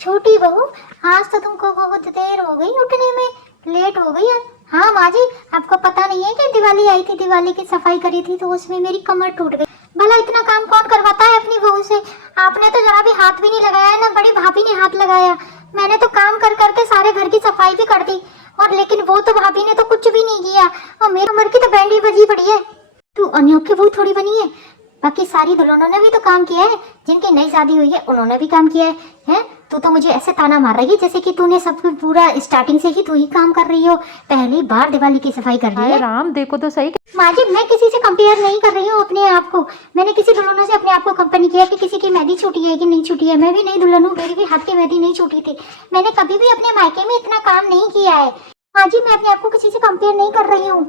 छोटी बहू, आज तो तुमको बहुत देर हो गई उठने में, लेट हो गई आज। हाँ माँ जी, आपको पता नहीं है कि दिवाली आई थी, दिवाली की सफाई करी थी तो उसमें मेरी कमर टूट गई। भला इतना काम कौन करवाता है अपनी बहू से। आपने तो जरा भी हाथ भी नहीं लगाया ना, बड़ी भाभी ने हाथ लगाया। मैंने तो काम कर करके सारे घर की सफाई भी कर दी, और लेकिन वो तो भाभी ने तो कुछ भी नहीं किया, और मेरी कमर की तो बैंडी बजी पड़ी है। तू अन्यों की बहू थोड़ी बनी है, बाकी सारी दुल्हनों ने भी तो काम किया है, जिनकी नई शादी हुई है उन्होंने भी काम किया है। हैं? तू तो मुझे ऐसे ताना मार रही है जैसे कि तूने सब कुछ पूरा स्टार्टिंग से ही तू ही काम कर रही हो, पहली बार दिवाली की सफाई कर रही हाय है। राम, देखो तो सही। माँ जी, मैं किसी से कंपेयर नहीं कर रही हूँ अपने आप को। मैंने किसी दुल्हनों से अपने आप को कंपेयर नहीं किया कि किसी की मेहंदी छूटी है कि नहीं छूटी है। मैं भी नई दुल्हन हूँ, मेरी भी हाथ की मेहंदी नहीं छूटी थी। मैंने कभी भी अपने मायके में इतना काम नहीं किया है। हाँ जी, मैं अपने आप को किसी से कंपेयर नहीं कर रही हूँ।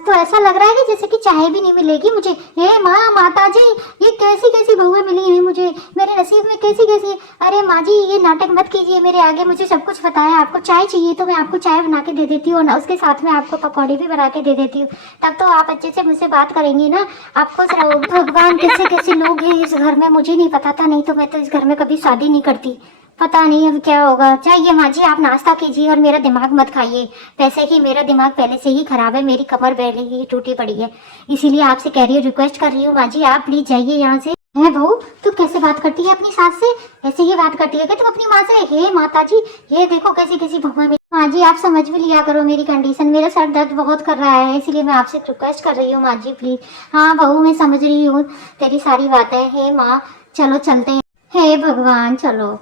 तो ऐसा लग रहा है कि जैसे कि चाय भी नहीं मिलेगी मुझे। हे माँ, माता जी, ये कैसी कैसी बहुएं मिली हैं मुझे, मेरे नसीब में कैसी कैसी। अरे माँ जी, ये नाटक मत कीजिए मेरे आगे, मुझे सब कुछ पता है। आपको चाय चाहिए तो मैं आपको चाय बना के दे देती हूँ ना, उसके साथ में आपको पकौड़े भी बना के दे देती हूँ। तब तो आप अच्छे से मुझसे बात करेंगी ना। आपको भगवान कैसे कैसे लोग हैं इस घर में, मुझे नहीं पता था, नहीं तो मैं तो इस घर में कभी शादी नहीं करती। पता नहीं अब क्या होगा। चाहिए माँ जी, आप नाश्ता कीजिए और मेरा दिमाग मत खाइए। वैसे ही मेरा दिमाग पहले से ही खराब है, मेरी कमर पहले ही टूटी पड़ी है, इसीलिए आपसे कह रही हूँ, रिक्वेस्ट कर रही हूँ माँ जी, आप प्लीज जाइए यहाँ से। है बहू, तू कैसे बात करती है अपनी सास से? ऐसे ही बात करती है कि तू अपनी माँ से? हे माता जी, ये देखो कैसी कैसी बहुएं मिली। माँ जी, आप समझ भी लिया करो मेरी कंडीशन, मेरा सर दर्द बहुत कर रहा है, इसीलिए मैं आपसे रिक्वेस्ट कर रही हूँ माँ जी प्लीज। हाँ बहू, मैं समझ रही हूँ तेरी सारी बातें। हे माँ, चलो चलते हैं। हे भगवान, चलो।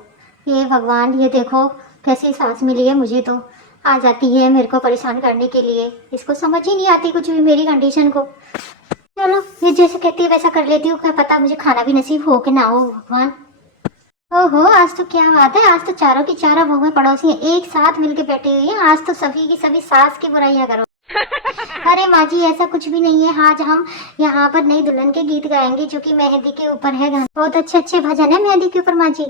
हे भगवान, ये देखो कैसी सांस मिली है मुझे, तो आ जाती है मेरे को परेशान करने के लिए। इसको समझ ही नहीं आती कुछ भी मेरी कंडीशन को। चलो, ये जैसे कहती है वैसा कर लेती हूँ, क्या पता मुझे खाना भी नसीब हो कि ना हो भगवान। ओहो, आज तो क्या बात है, आज तो चारों की चारों बहुएं पड़ोसी एक साथ मिलके बैठी हुई हैं। आज तो सभी की सभी सास की बुराइयां करो। अरे माँ जी, ऐसा कुछ भी नहीं है। आज हम यहाँ पर नई दुल्हन के गीत गाएंगे जो कि मेहंदी के ऊपर है गाना। बहुत अच्छे अच्छे भजन है मेहंदी के ऊपर माँ जी।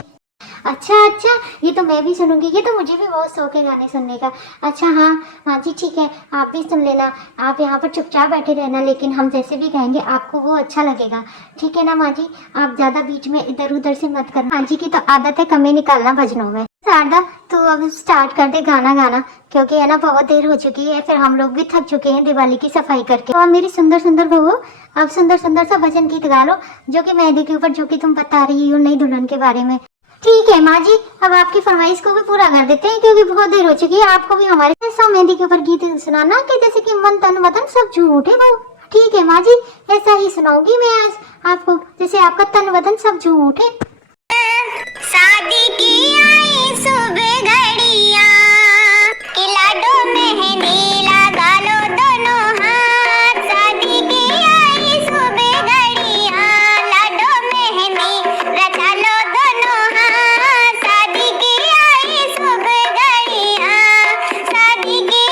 अच्छा अच्छा, ये तो मैं भी सुनूंगी, ये तो मुझे भी बहुत शौक है गाने सुनने का। अच्छा हाँ, हाँ जी ठीक है, आप भी सुन लेना। आप यहाँ पर चुपचाप बैठे रहना, लेकिन हम जैसे भी गाएंगे आपको वो अच्छा लगेगा। ठीक है ना माँ जी? आप ज्यादा बीच में इधर उधर से मत करना। माँ जी की तो आदत है कमी निकालना भजनों में। शारदा, तू अब स्टार्ट कर दे गाना गाना, क्योंकि है ना बहुत देर हो चुकी है, फिर हम लोग भी थक चुके हैं दिवाली की सफाई करके। और मेरी सुंदर सुंदर बहू, अब सुंदर सुंदर सा भजन गीत गा लो, जो कि मेहंदी के ऊपर, जो कि तुम बता रही हो नई दुल्हन के बारे में। ठीक है माँ जी, अब आपकी फरमाइश को भी पूरा कर देते हैं, क्योंकि बहुत देर हो चुकी है। आपको भी हमारे ऐसा मेहंदी के ऊपर गीत सुनाना कि जैसे कि मन तन वतन सब झूम उठे वो। ठीक है माँ जी, ऐसा ही सुनाऊंगी मैं आज आपको, जैसे आपका तन वतन सब झूम उठे। शादी की आई सुबह घड़िया, कि लाडो मेहंदी लगा लो दोनों हाथ। शादी की आई सुबह घड़िया, लाडो मेहंदी रचा लो दोनों हाथ। शादी की आई सुबह घड़िया, शादी की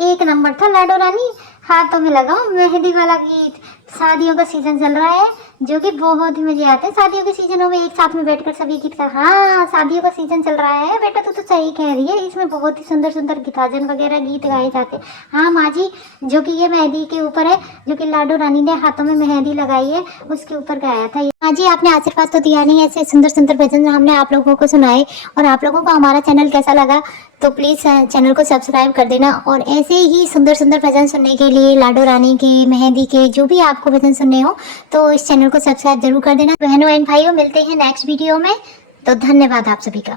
एक नंबर था लाडो रानी। हाथों में लगाओ मेहंदी वाला गीत। शादियों का सीजन चल रहा है, जो कि बहुत ही मजे आते हैं शादियों के सीजनों में, एक साथ में बैठकर सभी गीत का। हाँ, शादियों का सीजन चल रहा है बेटा, तो सही कह रही है। इसमें बहुत ही सुंदर सुंदर गीताजन वगैरह गीत गाए जाते हैं। हाँ माँ जी, जो कि ये मेहंदी के ऊपर है, जो कि लाडो रानी ने हाथों में मेहंदी लगाई है, उसके ऊपर गाया था। हाँ जी, आपने आशीर्वाद तो दिया नहीं, ऐसे सुंदर सुंदर भजन हमने आप लोगों को सुनाए। और आप लोगों को हमारा चैनल कैसा लगा तो प्लीज़ चैनल को सब्सक्राइब कर देना। और ऐसे ही सुंदर सुंदर भजन सुनने के लिए, लाडो रानी के, मेहंदी के, जो भी आपको भजन सुनने हो तो इस चैनल को सब्सक्राइब जरूर कर देना। बहनों एंड भाइयों, मिलते हैं नेक्स्ट वीडियो में। तो धन्यवाद आप सभी का।